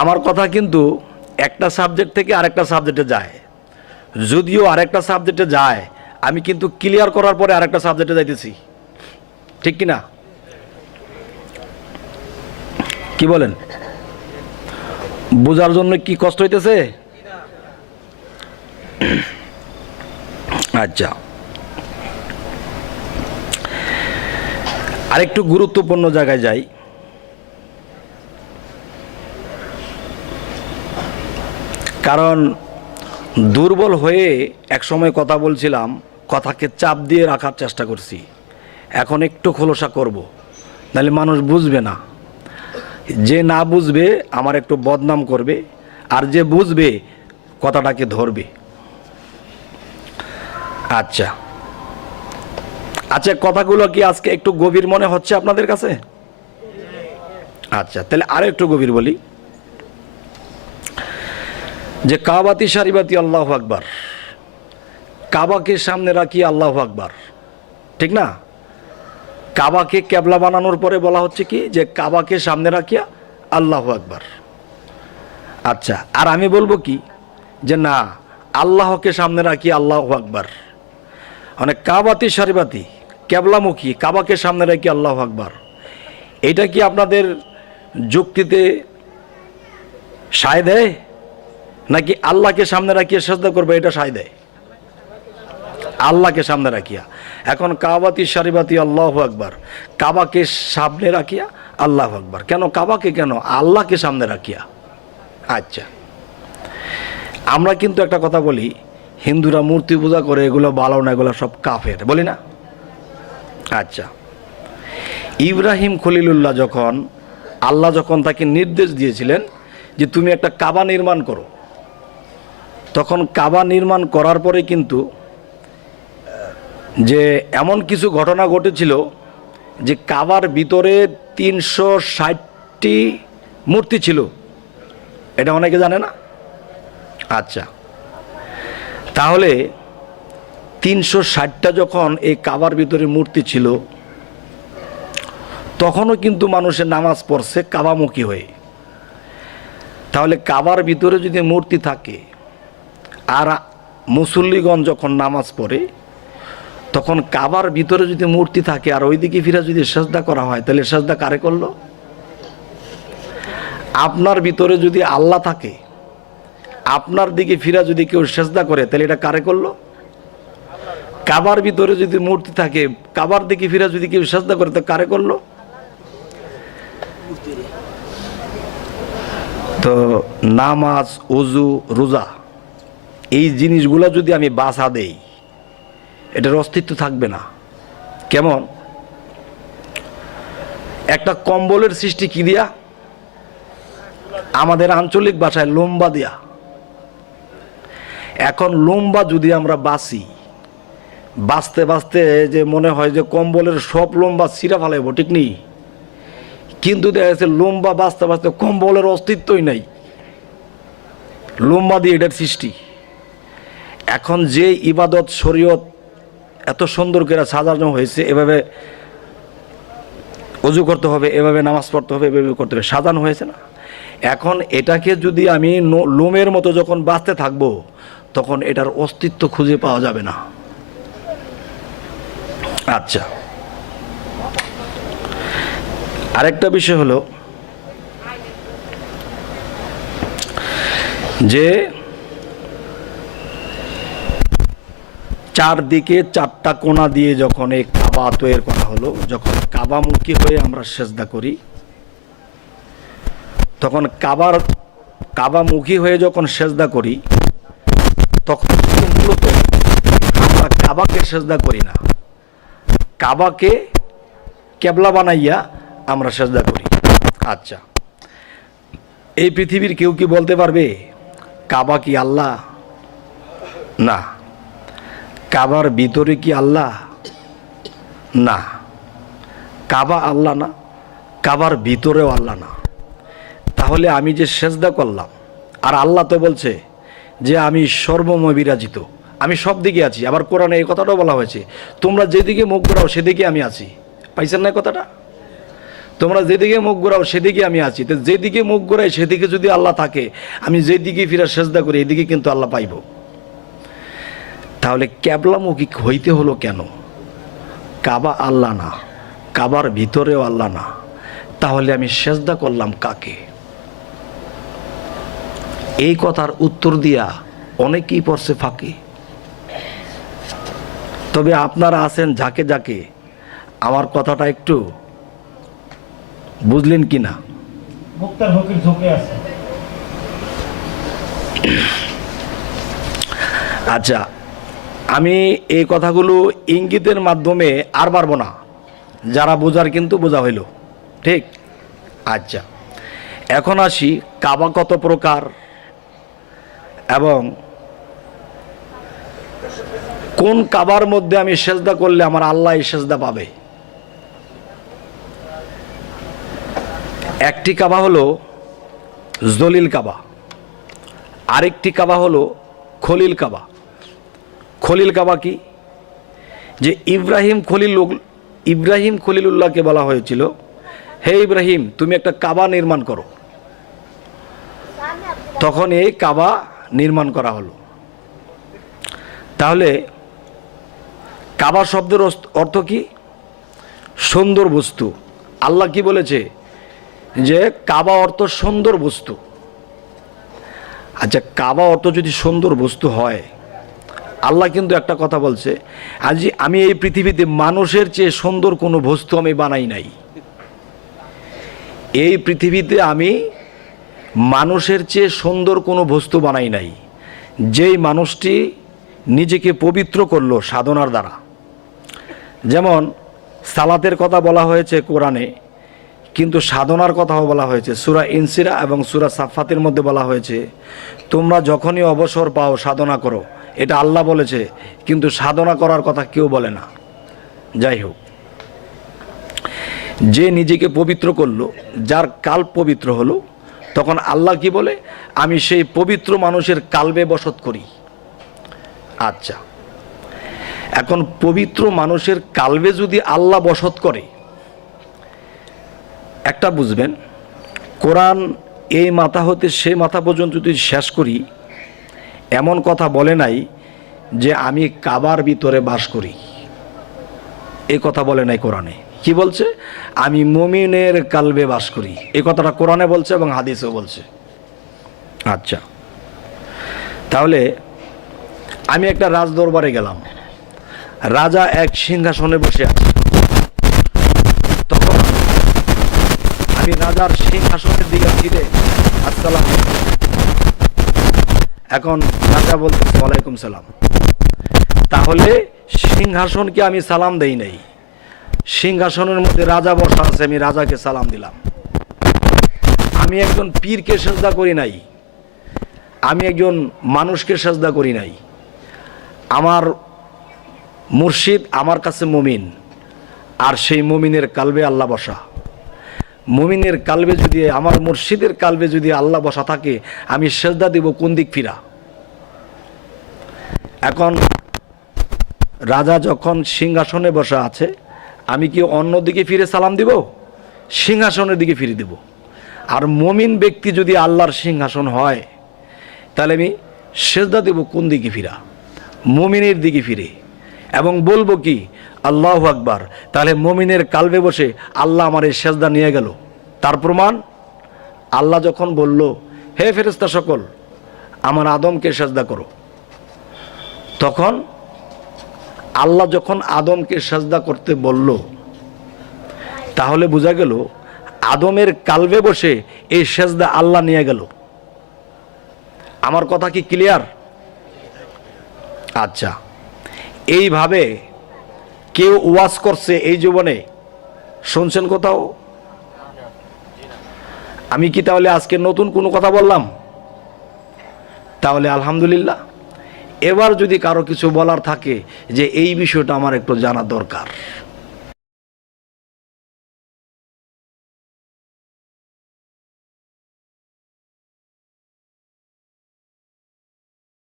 আমার কথা কিন্তু একটা সাবজেক্ট থেকে আরেকটা সাবজেক্টে যায়, যদিও আরেকটা সাবজেক্টে যায় আমি কিন্তু ক্লিয়ার করার পরে আরেকটা সাবজেক্টে যাইতেছি, ঠিক কি না? কি বলেন? বোঝার জন্য কি কষ্ট হইতেছে? আচ্ছা, আরেকটু গুরুত্বপূর্ণ জায়গায় যাই। কারণ দুর্বল হয়ে একসময় কথা বলছিলাম, কথাকে চাপ দিয়ে রাখার চেষ্টা করছি, এখন একটু খোলসা করব, নাহলে মানুষ বুঝবে না। যে না বুঝবে আমার একটু বদনাম করবে, আর যে বুঝবে কথাটাকে ধরবে। আচ্ছা আচ্ছা, কথাগুলো কি আজকে একটু গভীর মনে হচ্ছে আপনাদের কাছে? আচ্ছা, তাহলে আরো একটু গভীর বলি যে কাবাতি সারিবাতি আল্লাহু আকবার, কাবাকে সামনে রাখি আল্লাহু আকবার, ঠিক না? কাবাকে কেবলা বানানোর পরে বলা হচ্ছে কি যে কাবাকে সামনে রাখিয়া আল্লাহু আকবার। আচ্ছা, আর আমি বলবো কি যে না, আল্লাহকে সামনে রাখি আল্লাহু আকবার, মানে কাবাতি সারিবাতি কেবলামুখী কাবাকে সামনে রাখি আল্লাহু আকবার। এটা কি আপনাদের যুক্তিতে সায় দেয়, নাকি আল্লাহকে সামনে রাখিয়া সাজদা করবে এটা সায় দেয়? আল্লাহকে সামনে রাখিয়া। এখন কাবাতি সারিবাতি আল্লাহু আকবার, কাবাকে সামনে রাখিয়া আল্লাহু আকবার, কেন কাবাকে, কেন আল্লাহকে সামনে রাখিয়া? আচ্ছা, আমরা কিন্তু একটা কথা বলি, হিন্দুরা মূর্তি পূজা করে, এগুলো ভালো না, এগুলো সব কাফের, বলি না? আচ্ছা, ইব্রাহিম খলিলুল্লাহ যখন আল্লাহ যখন তাকে নির্দেশ দিয়েছিলেন যে তুমি একটা কাবা নির্মাণ করো, তখন কাবা নির্মাণ করার পরে কিন্তু যে এমন কিছু ঘটনা ঘটেছিল যে কাবার ভিতরে 360টি মূর্তি ছিল, এটা অনেকে জানে না। আচ্ছা, তাহলে 360টা যখন এই কাবার ভিতরে মূর্তি ছিল, তখনও কিন্তু মানুষের নামাজ পড়ছে কাবামুখী হয়ে। তাহলে কাবার ভিতরে যদি মূর্তি থাকে আর মুসল্লিগণ যখন নামাজ পড়ে, তখন কাবার ভিতরে যদি মূর্তি থাকে আর ওইদিকে ফিরে যদি সাজদা করা হয়, তাহলে সাজদা কারে করলো? আপনার ভিতরে যদি আল্লাহ থাকে, আপনার দিকে ফিরা যদি কেউ সাজদা করে, তাহলে এটা কারে করলো? কাবার ভিতরে যদি মূর্তি থাকে, কাবার দিকে ফিরা যদি কেউ সাজদা করে, তো কারে করলো? তো নামাজ, ওযু, রোজা, এই জিনিসগুলো যদি আমি বাসা দেই, এটার অস্তিত্ব থাকবে না। কেমন? একটা কম্বলের সৃষ্টি কি দিয়া? আমাদের আঞ্চলিক ভাষায় লোম্বা দিয়া। এখন লোম্বা যদি আমরা বাসি, বাঁচতে বাঁচতে যে মনে হয় যে কম্বলের সব লোম্বা ছিঁড়া ফেলাইব, ঠিক নেই? কিন্তু দেখা যাচ্ছে লোম্বা বাঁচতে বাঁচতে কম্বলের অস্তিত্বই নাই, লোম্বা দিয়ে এটার সৃষ্টি। এখন যে ইবাদত শরীয়ত এত সুন্দর করে সাজানো হয়েছে, এভাবে ওযু করতে হবে, এভাবে নামাজ পড়তে হবে, এভাবে করতে হবে, সাজানো হয়েছে না? এখন এটাকে যদি আমি লোমের মতো যখন বাঁচতে থাকবো, তখন এটার অস্তিত্ব খুঁজে পাওয়া যাবে না। আচ্ছা, আরেকটা বিষয় হলো যে চারদিকে 4টা কোণা দিয়ে যখন এই কাবা তৈরি করা হলো, যখন কাবামুখী হয়ে আমরা সেজদা করি, তখন কাবামুখী হয়ে যখন সেজদা করি, তখন মূলত আমরা কাবাকে সেজদা করি না, কাবাকে কেবলা বানাইয়া আমরা সেজদা করি। আচ্ছা, এই পৃথিবীর কেউ কি বলতে পারবে কাবা কি আল্লাহ? না। কাবার ভিতরে কি আল্লাহ? না। কাবা আল্লাহ না, কাবার ভিতরেও আল্লাহ না। তাহলে আমি যে সেজদা করলাম, আর আল্লাহ তো বলছে যে আমি সর্বময় বিরাজিত, আমি সব দিকে আছি। আবার কোরআনে এই কথাটাও বলা হয়েছে, তোমরা যেদিকে মুখ ঘোরাও সেদিকে আমি আছি। পাইছেন না কথাটা? তোমরা যেদিকে মুখ ঘোরাও সেদিকে আমি আছি। তো যেদিকে মুখ ঘোরাই সেদিকে যদি আল্লাহ থাকে, আমি যেদিকে ফিরে সেজদা করি এদিকে কিন্তু আল্লাহ পাইব। তাহলে ক্যাবলামুখী হইতে হলো কেন? কাবা আল্লাহ না, কাবার ভিতরেও আল্লাহ না, তাহলে আমি সেজদা করলাম কাকে? এই কথার উত্তর দিয়া অনেকেই পড়ছে ফাঁকি। তবে আপনারা আছেন ঝাঁকে ঝাঁকে, আমার কথাটা একটু বুঝলেন কি না? আচ্ছা, আমি এই কথাগুলো ইঙ্গিতের মাধ্যমে আর পারবো না, যারা বোঝার কিন্তু বোঝা হইল, ঠিক? আচ্ছা, এখন আসি কাবা কত প্রকার এবং কোন কাবার মধ্যে আমি সেজদা করলে আমার আল্লাহ সেজদা পাবে। একটি কাবা হলো জলিল কাবা, আরেকটি কাবা হলো খলিল কাবা। খলিল কাবা কি? যে ইব্রাহিম খলিলুল্লাহকে বলা হয়েছিল, হে ইব্রাহিম তুমি একটা কাবা নির্মাণ করো, তখন এই কাবা নির্মাণ করা হলো। তাহলে কাবা শব্দের অর্থ কি? সুন্দর বস্তু। আল্লাহ কি বলেছে? যে কাবা অর্থ সুন্দর বস্তু। আচ্ছা, কাবা অর্থ যদি সুন্দর বস্তু হয়, আল্লাহ কিন্তু একটা কথা বলছে, আজ আমি এই পৃথিবীতে মানুষের চেয়ে সুন্দর কোনো বস্তু আমি বানাই নাই। এই পৃথিবীতে আমি মানুষের চেয়ে সুন্দর কোনো বস্তু বানাই নাই। যেই মানুষটি নিজেকে পবিত্র করলো সাধনার দ্বারা, যেমন সালাতের কথা বলা হয়েছে কোরআনে, কিন্তু সাধনার কথাও বলা হয়েছে সূরা ইনসিরা এবং সূরা সাফফাতের মধ্যে বলা হয়েছে তোমরা যখনই অবসর পাও সাধনা করো। এটা আল্লাহ বলেছে, কিন্তু সাধনা করার কথা কেউ বলে না। যাই হোক, যে নিজেকে পবিত্র করলো, যার কাল্ব পবিত্র হলো, তখন আল্লাহ কি বলে? আমি সেই পবিত্র মানুষের কাল্বে বসত করি। আচ্ছা, এখন পবিত্র মানুষের কাল্বে যদি আল্লাহ বসত করে, একটা বুঝবেন, কোরআন এই মাথা হতে সে মাথা পর্যন্ত যদি শেষ করি, এমন কথা বলে নাই যে আমি কাবার ভিতরে বাস করি, এই কথা বলে নাই কোরআনে। কি বলছে? আমি মুমিনের কালবে বাস করি, এই কথাটা কোরআনে বলছে এবং হাদিসেও বলছে। আচ্ছা, তাহলে আমি একটা রাজদরবারে গেলাম, রাজা এক সিংহাসনে বসে আছে, তখন আমি রাজার সিংহাসনের দিকে ফিরে আসসালাম, এখন রাজা বলতে ওয়ালাইকুম সালাম। তাহলে সিংহাসনকে আমি সালাম দেই নাই, সিংহাসনের মধ্যে রাজা বসা আছে, আমি রাজাকে সালাম দিলাম। আমি একজন পীরকে সেজদা করি নাই, আমি একজন মানুষকে সেজদা করি নাই। আমার মুর্শিদ আমার কাছে মুমিন, আর সেই মুমিনের কালবে আল্লাহ বসা। মুমিনের কালবে যদি, আমার মুর্শিদের কালবে যদি আল্লাহ বসা থাকে, আমি সেজদা দিব কোন দিক ফিরা? এখন রাজা যখন সিংহাসনে বসা আছে, আমি কি অন্য দিকে ফিরে সালাম দিব? সিংহাসনের দিকে ফিরে দেব। আর মুমিন ব্যক্তি যদি আল্লাহর সিংহাসন হয়, তাহলে আমি সেজদা দেব কোন দিকে ফিরা? মুমিনের দিকে ফিরে, এবং বলবো কি আল্লাহু আকবার। তাহলে মুমিনের কালবে বসে আল্লাহ আমার এই সেজদা নিয়ে গেল। তার প্রমাণ, আল্লাহ যখন বলল হে ফেরেশতা সকল আমার আদমকে সেজদা করো, তখন আল্লাহ যখন আদমকে সেজদা করতে বলল, তাহলে বোঝা গেল আদমের কালবে বসে এই সেজদা আল্লাহ নিয়ে গেল। আমার কথা কি ক্লিয়ার? আচ্ছা, এইভাবে কেউ ওয়াজ করছে এই জীবনে শুনছেন কোথাও? আমি কি তাহলে আজকে নতুন কোনো কথা বললাম? তাহলে আলহামদুলিল্লাহ। এবার যদি কারো কিছু বলার থাকে যে এই বিষয়টা আমার একটু জানা দরকার,